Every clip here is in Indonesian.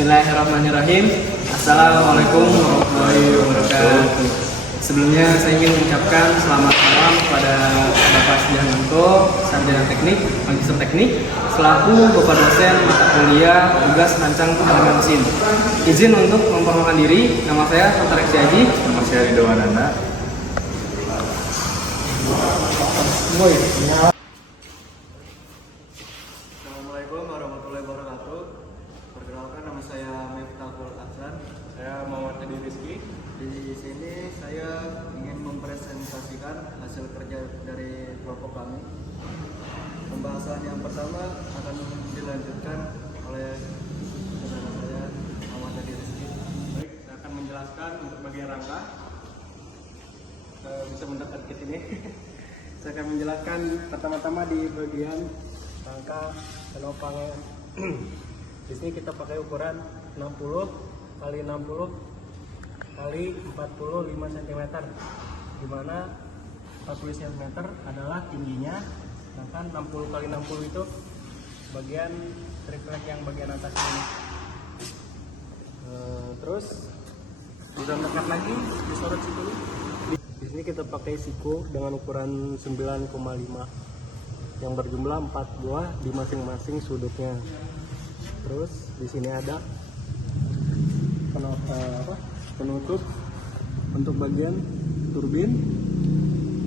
Bismillahirrahmanirrahim. Assalamualaikum warahmatullahi wabarakatuh. Sebelumnya saya ingin mengucapkan selamat malam kepada Bapak Sujanto, Sarjana Teknik, Magister Teknik, selaku Bapak dosen mata kuliah tugas rancang pengembangan mesin. Izin untuk memperkenalkan diri, nama saya Dr. Reksi Haji. Nama saya Ridho Ananda. Assalamualaikum warahmatullahi wabarakatuh. Perkenalkan, nama saya Miftahul Hasan. Saya Muhammad Edi Rizky. Di sini saya ingin mempresentasikan hasil kerja dari kelompok kami. Pembahasan yang pertama akan dilanjutkan oleh saudara saya Muhammad Edi Rizky. Baik, saya akan menjelaskan untuk bagian rangka. Bisa mendekat ke sini. Saya akan menjelaskan pertama-tama di bagian rangka penopang. Di sini kita pakai ukuran 60 kali 60 kali 45 cm, di mana 40 cm adalah tingginya, sedangkan 60 kali 60 itu bagian triplek yang bagian atas ini. Terus sudah dekat lagi, disorot situ. Di sini kita pakai siku dengan ukuran 9,5 yang berjumlah 4 buah di masing-masing sudutnya. Terus di sini ada penutup untuk bagian turbin.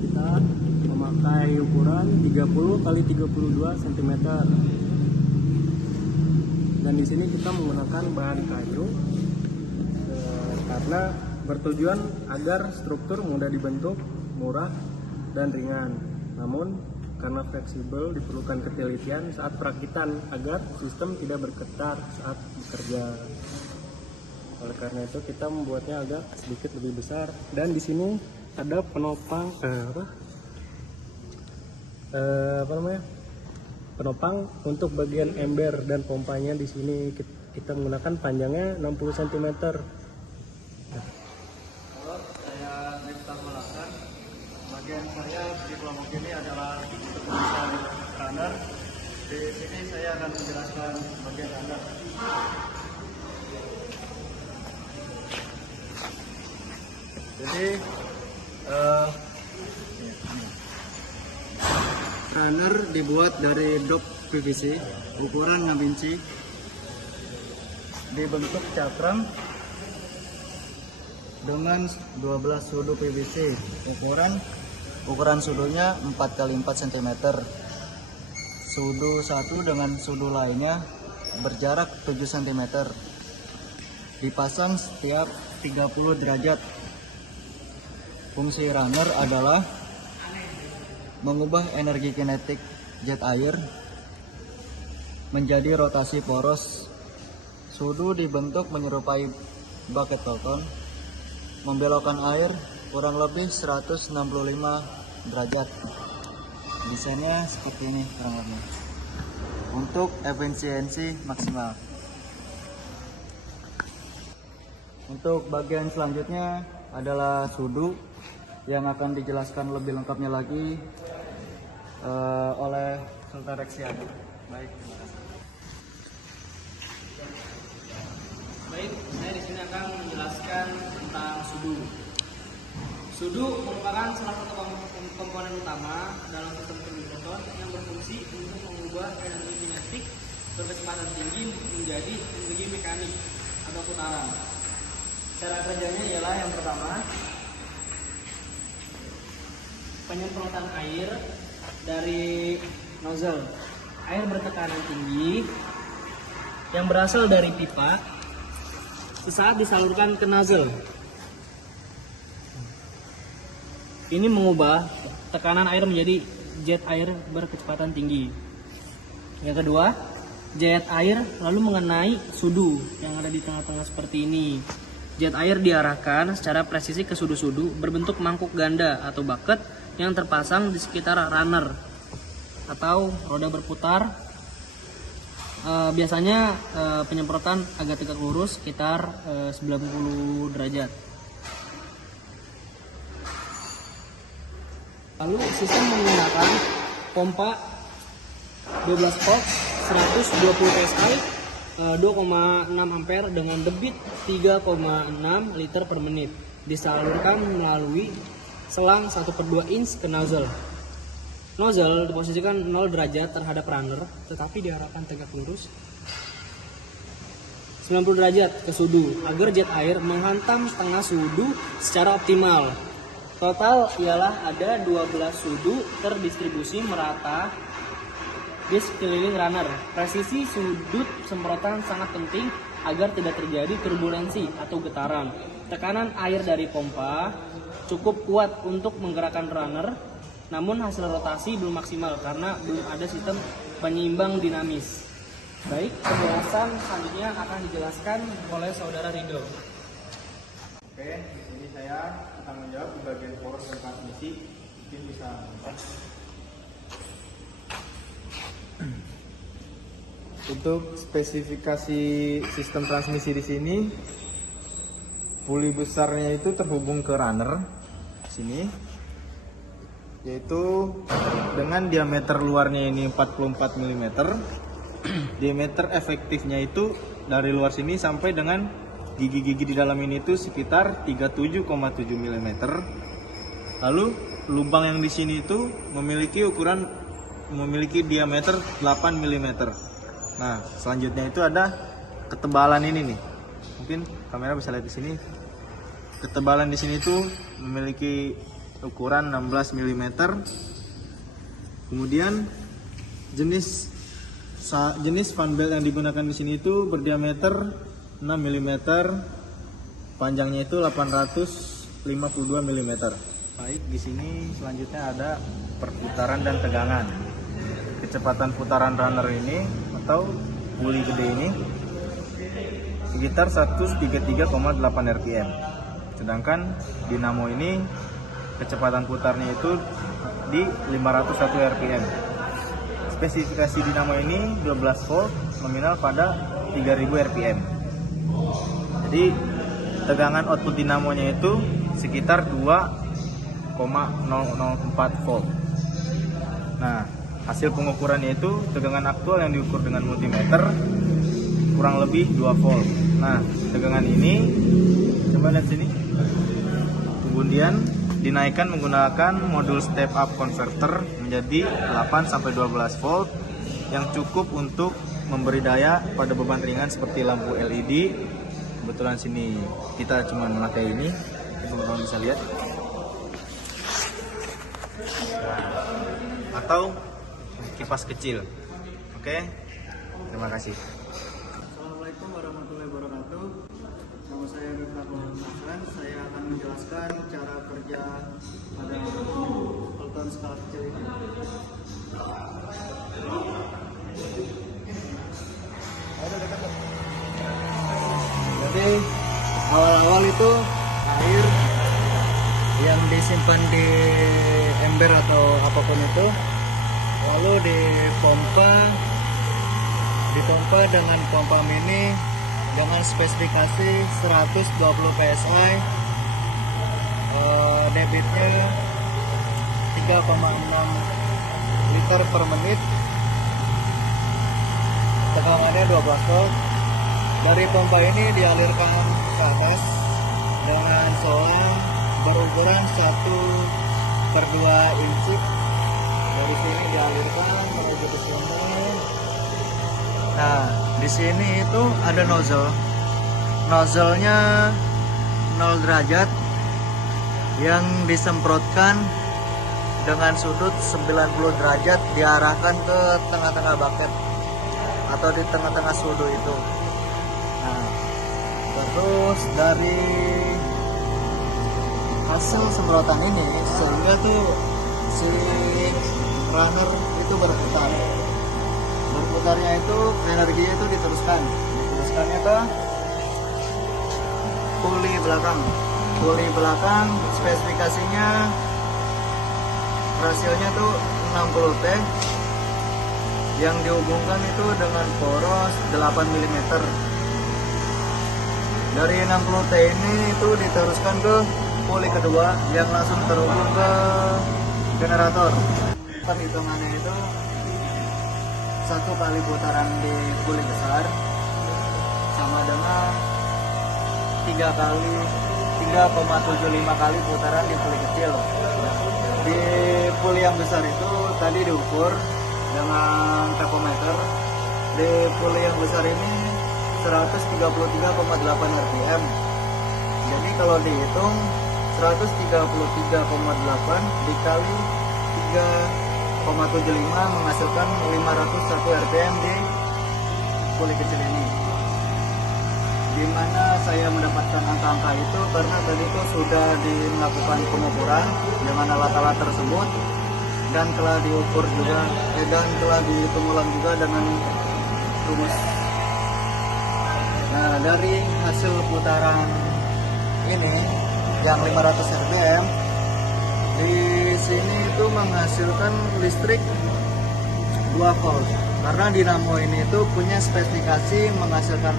Kita memakai ukuran 30 kali 32 cm. Dan di sini kita menggunakan bahan kayu karena bertujuan agar struktur mudah dibentuk, murah dan ringan. Namun karena fleksibel diperlukan ketelitian saat perakitan agar sistem tidak bergetar saat bekerja. Oleh karena itu kita membuatnya agak sedikit lebih besar. Dan di sini ada penopang penopang untuk bagian ember dan pompanya. Di sini kita menggunakan panjangnya 60 cm. Halo, saya Miftahul Hasan. Bagian saya di kelompok ini adalah keputusan runner. Di sini saya akan menjelaskan bagian runner. Jadi runner dibuat dari dop PVC ukuran 6 inci, dibentuk cakram dengan 12 sudu PVC. Ukuran sudunya 4 x 4 cm. Sudu satu dengan sudu lainnya berjarak 7 cm. Dipasang setiap 30 derajat. Fungsi runner adalah mengubah energi kinetik jet air menjadi rotasi poros. Sudu dibentuk menyerupai bucket Pelton, membelokkan air kurang lebih 165 derajat. Desainnya seperti ini kurang lebih, untuk efisiensi maksimal. Untuk bagian selanjutnya adalah sudu yang akan dijelaskan lebih lengkapnya lagi oleh Sultan Reksian. Baik, terima kasih. Baik, saya di sini akan menjelaskan tentang sudu. Sudu merupakan salah satu komponen utama dalam sistem turbin yang berfungsi untuk mengubah energi kinetik berkecepatan tinggi menjadi energi mekanik atau putaran. Cara kerjanya ialah yang pertama, penyemprotan air dari nozzle. Air bertekanan tinggi yang berasal dari pipa sesaat disalurkan ke nozzle. Ini mengubah tekanan air menjadi jet air berkecepatan tinggi. Yang kedua, jet air lalu mengenai sudu yang ada di tengah-tengah seperti ini. Jet air diarahkan secara presisi ke sudu-sudu berbentuk mangkuk ganda atau bucket yang terpasang di sekitar runner atau roda berputar. Biasanya penyemprotan agak tegak lurus sekitar 90 derajat. Lalu sistem menggunakan pompa 12 volt 120 psi 2,6 ampere dengan debit 3,6 liter per menit. Disalurkan melalui selang 1/2 inch ke nozzle. Nozzle diposisikan 0 derajat terhadap runner, tetapi diarahkan tegak lurus 90 derajat ke sudu agar jet air menghantam tengah sudu secara optimal. Total ialah ada 12 sudu terdistribusi merata di sekeliling runner. Presisi sudut semprotan sangat penting agar tidak terjadi turbulensi atau getaran. Tekanan air dari pompa cukup kuat untuk menggerakkan runner, namun hasil rotasi belum maksimal karena belum ada sistem penyeimbang dinamis. Baik, penjelasan selanjutnya akan dijelaskan oleh saudara Rido. Oke, di sini saya akan menjawab di bagian poros dan transmisi. Mungkin bisa untuk spesifikasi sistem transmisi di sini, puli besarnya itu terhubung ke runner sini, yaitu dengan diameter luarnya ini 44 mm. Diameter efektifnya itu dari luar sini sampai dengan gigi-gigi di dalam ini itu sekitar 37,7 mm. Lalu lubang yang di sini itu memiliki diameter 8 mm. Nah, selanjutnya itu ada ketebalan ini nih. Mungkin kamera bisa lihat di sini. Ketebalan di sini itu memiliki ukuran 16 mm. Kemudian jenis fan belt yang digunakan di sini itu berdiameter 6 mm, panjangnya itu 852 mm. Baik, di sini selanjutnya ada perputaran dan tegangan. Kecepatan putaran runner ini atau puli gede ini sekitar 133,8 rpm. Sedangkan dinamo ini kecepatan putarnya itu di 501 rpm. Spesifikasi dinamo ini 12 volt nominal pada 3000 rpm. Jadi tegangan output dinamonya itu sekitar 2,004 volt. Nah, hasil pengukurannya itu tegangan aktual yang diukur dengan multimeter kurang lebih 2 volt. Nah, tegangan ini coba lihat sini. Kemudian dinaikkan menggunakan modul step up converter menjadi 8-12 volt yang cukup untuk memberi daya pada beban ringan seperti lampu LED. Kebetulan sini kita cuma memakai ini, teman-teman bisa lihat. Atau kipas kecil. Oke, terima kasih. Assalamualaikum warahmatullahi wabarakatuh. Nama saya Miftahul Hasan. Saya akan menjelaskan cara kerja pada Fulton skala kecil ini. Jadi awal-awal itu air yang disimpan di ember atau apapun itu, lalu dipompa dengan pompa mini dengan spesifikasi 120 psi, debitnya 3,6 liter per menit, tegangannya 12 volt. Dari pompa ini dialirkan ke atas dengan selang berukuran 1/2 inci. Dari sini dialirkan menuju ke sini. Nah, di sini itu ada nozzle. Nozzle-nya 0 derajat yang disemprotkan dengan sudut 90 derajat diarahkan ke tengah-tengah bucket atau di tengah-tengah sudu itu. Nah, terus dari hasil semprotan ini sehingga tuh si runner itu berputar. Berputarnya itu energinya itu diteruskannya ke puli belakang. Puli belakang spesifikasinya rasionya tuh 60T yang dihubungkan itu dengan poros 8 mm. Dari 60T ini itu diteruskan ke puli kedua yang langsung terhubung ke generator. Perhitungannya itu 1 kali putaran di puli besar sama dengan 3,75 kali putaran di puli kecil. Di puli yang besar itu tadi diukur dengan tachometer. Di puli yang besar ini 133,8 rpm. Jadi kalau dihitung 133,8 dikali 3,75 menghasilkan 501 rpm di puli kecil ini. Di mana saya mendapatkan angka-angka itu karena tadi itu sudah dilakukan pengukuran dengan alat-alat tersebut dan telah diukur juga dan telah dihitung ulang juga dengan rumus. Nah, dari hasil putaran ini yang 500 rpm di sini itu menghasilkan listrik 2 volt karena dinamo ini itu punya spesifikasi menghasilkan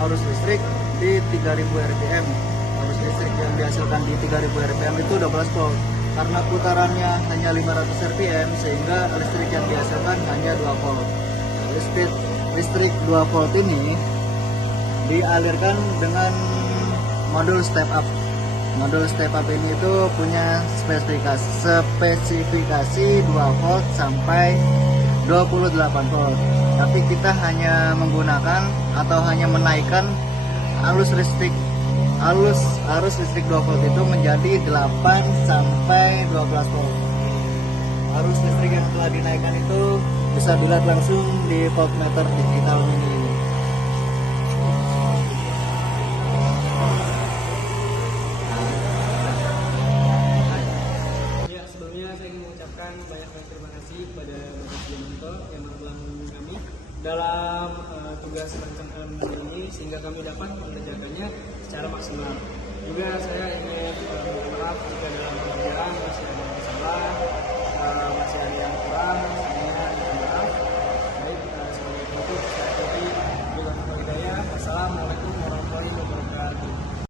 arus listrik di 3000 rpm. Arus listrik yang dihasilkan di 3000 rpm itu 12 volt. Karena putarannya hanya 500 rpm sehingga listrik yang dihasilkan hanya 2 volt. Listrik 2 volt ini dialirkan dengan modul step up. Modul step up ini itu punya spesifikasi 2 volt sampai 28 volt. Tapi kita hanya menggunakan atau hanya menaikkan arus listrik 2 volt itu menjadi 8 sampai 12 volt. Arus listrik yang telah dinaikkan itu bisa dilihat langsung di voltmeter digital ini. Ya, sebelumnya saya ingin mengucapkan banyak terima kasih kepada Bapak Sugianto yang telah membimbing kami dalam tugas rancangan ini sehingga kami dapat mengerjakannya secara maksimal. Juga saya ingin minta maaf jika dalam pengerjaan masih ada kesalahan, masih